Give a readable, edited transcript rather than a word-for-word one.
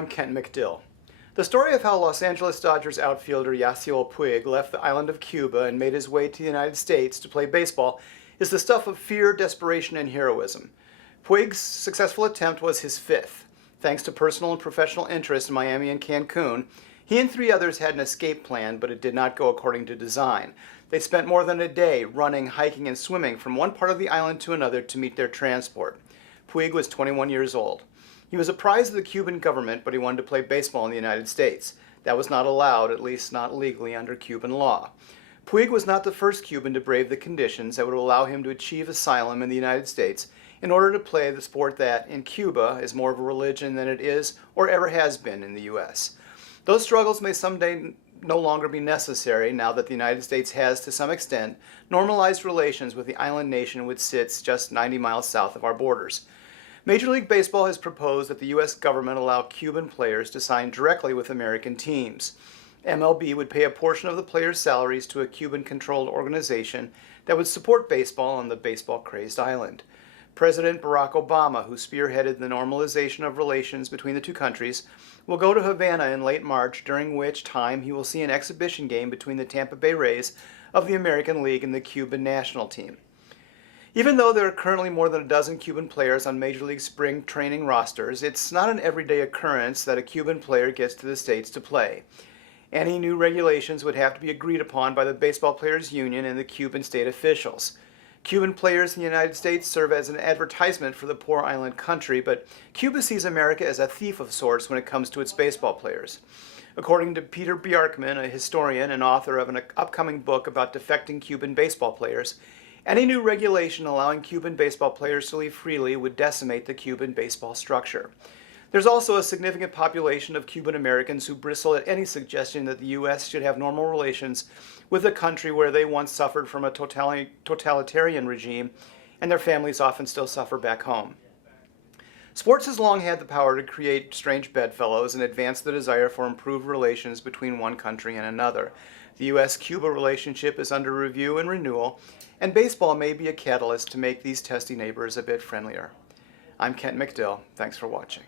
I'm Kent McDill. The story of how Los Angeles Dodgers outfielder Yasiel Puig left the island of Cuba and made his way to the United States to play baseball is the stuff of fear, desperation, and heroism. Puig's successful attempt was his fifth. Thanks to personal and professional interest in Miami and Cancun, he and three others had an escape plan, but it did not go according to design. They spent more than a day running, hiking, and swimming from one part of the island to another to meet their transport. Puig was 21 years old. He was a prize of the Cuban government, but he wanted to play baseball in the United States. That was not allowed, at least not legally under Cuban law. Puig was not the first Cuban to brave the conditions that would allow him to achieve asylum in the United States in order to play the sport that, in Cuba, is more of a religion than it is or ever has been in the U.S. Those struggles may someday no longer be necessary now that the United States has, to some extent, normalized relations with the island nation which sits just 90 miles south of our borders. Major League Baseball has proposed that the U.S. government allow Cuban players to sign directly with American teams. MLB would pay a portion of the players' salaries to a Cuban-controlled organization that would support baseball on the baseball-crazed island. President Barack Obama, who spearheaded the normalization of relations between the two countries, will go to Havana in late March, during which time he will see an exhibition game between the Tampa Bay Rays of the American League and the Cuban national team. Even though there are currently more than a dozen Cuban players on Major League spring training rosters, it's not an everyday occurrence that a Cuban player gets to the States to play. Any new regulations would have to be agreed upon by the Baseball Players Union and the Cuban state officials. Cuban players in the United States serve as an advertisement for the poor island country, but Cuba sees America as a thief of sorts when it comes to its baseball players. According to Peter Bjarkman, a historian and author of an upcoming book about defecting Cuban baseball players, any new regulation allowing Cuban baseball players to leave freely would decimate the Cuban baseball structure. There's also a significant population of Cuban Americans who bristle at any suggestion that the U.S. should have normal relations with a country where they once suffered from a totalitarian regime, and their families often still suffer back home. Sports has long had the power to create strange bedfellows and advance the desire for improved relations between one country and another. The U.S.-Cuba relationship is under review and renewal, and baseball may be a catalyst to make these testy neighbors a bit friendlier. I'm Kent McDill. Thanks for watching.